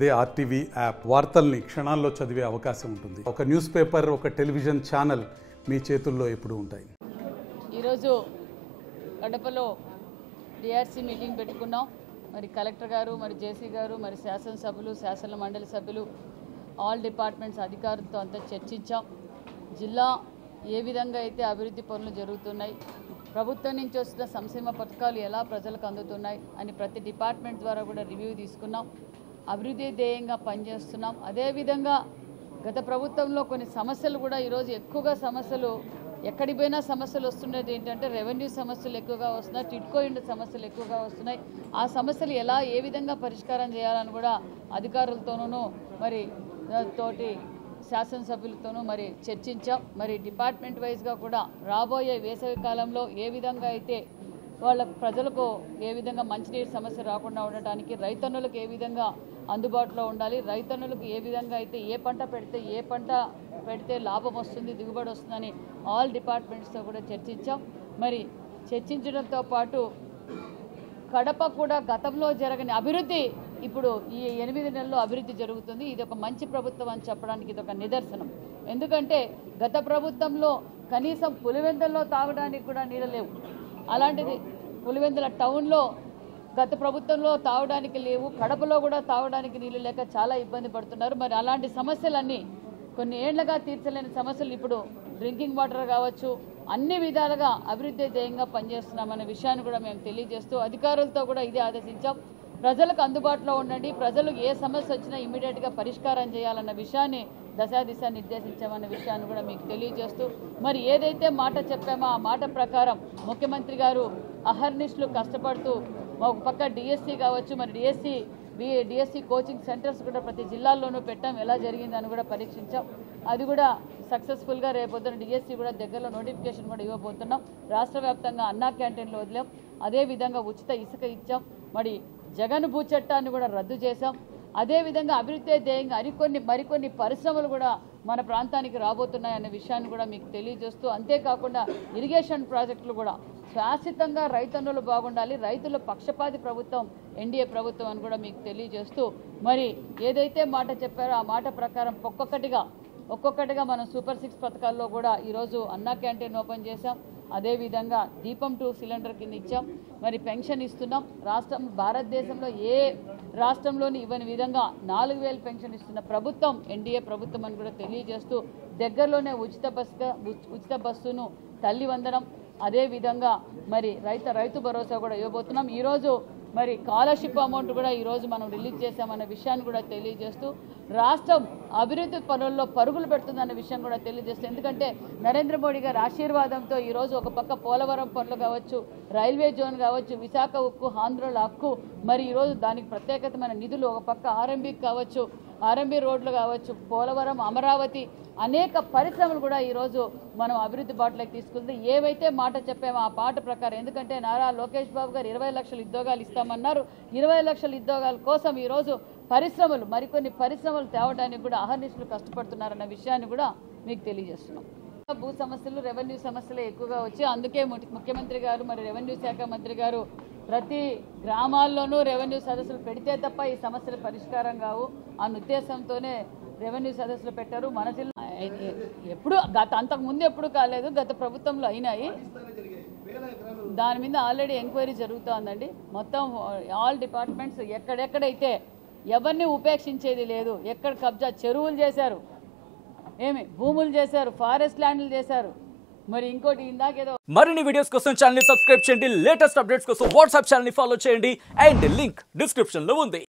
అదే RTV app వార్తల్ని క్షణాల్లో చదివే అవకాశం ఉంటుంది. ఒక న్యూస్ పేపర్, ఒక టెలివిజన్ ఛానల్ మీ చేతుల్లో ఎప్పుడూ ఉంటాయి. ఈరోజు కడపలో డిఆర్సీ మీటింగ్ పెట్టుకున్నాం. మరి కలెక్టర్ గారు, మరి జేసీ గారు, మరి శాసనసభ్యులు, శాసన మండలి సభ్యులు, ఆల్ డిపార్ట్మెంట్స్ అధికారులతో అంతా చర్చించాం. జిల్లా ఏ విధంగా అయితే అభివృద్ధి పనులు జరుగుతున్నాయి, ప్రభుత్వం నుంచి వస్తున్న సంక్షేమ పథకాలు ఎలా ప్రజలకు అందుతున్నాయి అని ప్రతి డిపార్ట్మెంట్ ద్వారా కూడా రివ్యూ తీసుకున్నాం. అభివృద్ధి ధ్యేయంగా పనిచేస్తున్నాం. అదేవిధంగా గత ప్రభుత్వంలో కొన్ని సమస్యలు కూడా ఈరోజు ఎక్కువగా సమస్యలు ఎక్కడికి పోయినా సమస్యలు వస్తున్నది ఏంటంటే రెవెన్యూ సమస్యలు ఎక్కువగా వస్తున్నాయి, టిడ్కో ఇండ్ సమస్యలు ఎక్కువగా వస్తున్నాయి. ఆ సమస్యలు ఏ విధంగా పరిష్కారం చేయాలని కూడా అధికారులతోనూ మరి తోటి శాసనసభ్యులతోనూ మరి చర్చించాం. మరి డిపార్ట్మెంట్ వైజ్గా కూడా రాబోయే వేసవి కాలంలో ఏ విధంగా అయితే వాళ్ళ ప్రజలకు ఏ విధంగా మంచినీరు సమస్య రాకుండా ఉండటానికి, రైతన్నులకు ఏ విధంగా అందుబాటులో ఉండాలి, రైతన్నులకు ఏ విధంగా అయితే ఏ పంట పెడితే లాభం వస్తుంది, దిగుబడి వస్తుందని ఆల్ డిపార్ట్మెంట్స్తో కూడా చర్చించాం. మరి చర్చించడంతో పాటు కడప కూడా గతంలో జరగని అభివృద్ధి ఇప్పుడు ఈ 8 నెలల్లో అభివృద్ధి జరుగుతుంది. ఇది ఒక మంచి ప్రభుత్వం అని చెప్పడానికి ఇది ఒక నిదర్శనం. ఎందుకంటే గత ప్రభుత్వంలో కనీసం పులివెందుల్లో తాగడానికి కూడా నీళ్ళు లేవు. అలాంటిది పులివెందుల టౌన్లో గత ప్రభుత్వంలో తాగడానికి లేవు, కడపలో కూడా తాగడానికి నీళ్ళు లేక చాలా ఇబ్బంది పడుతున్నారు. మరి అలాంటి సమస్యలన్నీ కొన్ని ఏళ్లుగా తీర్చలేని సమస్యలు ఇప్పుడు డ్రింకింగ్ వాటర్ కావచ్చు, అన్ని విధాలుగా అభివృద్ధి ధ్యేయంగా పనిచేస్తున్నామనే విషయాన్ని కూడా మేము తెలియజేస్తూ అధికారులతో కూడా ఇదే ఆదేశించాం. ప్రజలకు అందుబాటులో ఉండండి, ప్రజలు ఏ సమస్య వచ్చినా ఇమీడియట్గా పరిష్కారం చేయాలన్న విషయాన్ని దశాదిశ నిర్దేశించామన్న విషయాన్ని కూడా మీకు తెలియజేస్తూ మరి ఏదైతే మాట చెప్పామో ఆ మాట ప్రకారం ముఖ్యమంత్రి గారు అహర్నిశలు కష్టపడుతూ ఒక పక్క డిఎస్సి కావచ్చు, మరి డిఎస్సి కోచింగ్ సెంటర్స్ కూడా ప్రతి జిల్లాల్లోనూ పెట్టాం. ఎలా జరిగిందని కూడా పరీక్షించాం. అది కూడా సక్సెస్ఫుల్గా రేపొద్దున డిఎస్సి కూడా దగ్గరలో నోటిఫికేషన్ కూడా ఇవ్వబోతున్నాం. రాష్ట్ర వ్యాప్తంగా అన్నా క్యాంటీన్లు వదిలాం. అదేవిధంగా ఉచిత ఇసుక ఇచ్చాం. మరి జగన్ భూ చట్టాన్ని కూడా రద్దు చేశాం. అదేవిధంగా అభివృద్ధి ధ్యేయంగా మరికొన్ని పరిశ్రమలు కూడా మన ప్రాంతానికి రాబోతున్నాయనే విషయాన్ని కూడా మీకు తెలియజేస్తూ, అంతేకాకుండా ఇరిగేషన్ ప్రాజెక్టులు కూడా శాశ్వతంగా రైతన్నులు బాగుండాలి, రైతుల పక్షపాతి ప్రభుత్వం ఎన్డీఏ ప్రభుత్వం అని కూడా మీకు తెలియజేస్తూ మరి ఏదైతే మాట చెప్పారో ఆ మాట ప్రకారం ఒక్కొక్కటిగా మనం సూపర్ 6 పథకాల్లో కూడా ఈరోజు అన్నా క్యాంటీన్ ఓపెన్ చేశాం. అదేవిధంగా దీపం 2 సిలిండర్ కింద ఇచ్చాం. మరి పెన్షన్ ఇస్తున్నాం. భారతదేశంలో ఏ రాష్ట్రంలోని ఇవ్వని విధంగా 4000 పెన్షన్ ఇస్తున్న ప్రభుత్వం ఎన్డీఏ ప్రభుత్వం అని కూడా తెలియజేస్తూ దగ్గరలోనే ఉచిత బస్సును తల్లి వందనం, అదేవిధంగా మరి రైతు భరోసా కూడా ఇవ్వబోతున్నాం. ఈరోజు మరి స్కాలర్షిప్ అమౌంట్ కూడా ఈరోజు మనం రిలీజ్ చేశామన్న విషయాన్ని కూడా తెలియజేస్తూ రాష్ట్రం అభివృద్ధి పనుల్లో పరుగులు పెడుతుందన్న విషయం కూడా తెలియజేస్తూ, ఎందుకంటే నరేంద్ర మోడీ గారి ఆశీర్వాదంతో ఈరోజు ఒక పక్క పోలవరం పనులు కావచ్చు, రైల్వే జోన్ కావచ్చు, విశాఖ ఉక్కు, ఆంధ్రుల హక్కు, మరి ఈరోజు దానికి ప్రత్యేకతమైన నిధులు, ఒక పక్క ఆర్ఎంబీ రోడ్లు కావచ్చు, పోలవరం, అమరావతి, అనేక పరిశ్రమలు కూడా ఈరోజు మనం అభివృద్ధి బాటలోకి తీసుకుంది. ఏవైతే మాట చెప్పామో ఆ మాట ప్రకారం, ఎందుకంటే నారా లోకేష్ బాబు గారు 20 లక్షల ఉద్యోగాలు ఇస్తామన్నారు. 20 లక్షల ఉద్యోగాల కోసం ఈరోజు మరికొన్ని పరిశ్రమలు తేవడానికి కూడా అహర్నిశలు కష్టపడుతున్నారన్న విషయాన్ని కూడా మీకు తెలియజేస్తున్నాం. భూ సమస్యలు, రెవెన్యూ సమస్యలు ఎక్కువగా వచ్చి అందుకే ముఖ్యమంత్రి గారు, మరి రెవెన్యూ శాఖ మంత్రి గారు ప్రతి గ్రామాల్లోనూ రెవెన్యూ సదస్సులు పెడితే తప్ప ఈ సమస్యలు పరిష్కారం కావు అన్న ఉద్దేశంతోనే రెవెన్యూ సదస్సులు పెట్టారు. మన జిల్లా అంతకుముందు ఎప్పుడు కాలేదు, గత ప్రభుత్వంలో అయినాయి. దాని మీద ఆల్రెడీ ఎంక్వైరీ జరుగుతోందండి. మొత్తం ఆల్ డిపార్ట్మెంట్స్ ఎక్కడెక్కడైతే ఎవరిని ఉపేక్షించేది లేదు, ఎక్కడ కబ్జా చెరువులు చేశారు, భూములు చేశారు, ఫారెస్ట్ ల్యాండ్లు చేశారు. మరి ఇంకోటి ఇందాకేదో మరిన్ని వీడియోస్ కోసం ఛానల్ ని సబ్స్క్రైబ్ చేయండి, లేటెస్ట్ అప్డేట్స్ కోసం వాట్సాప్ ఛానల్ ని ఫాలో చేయండి అండ్ లింక్ డిస్క్రిప్షన్ లో ఉంది.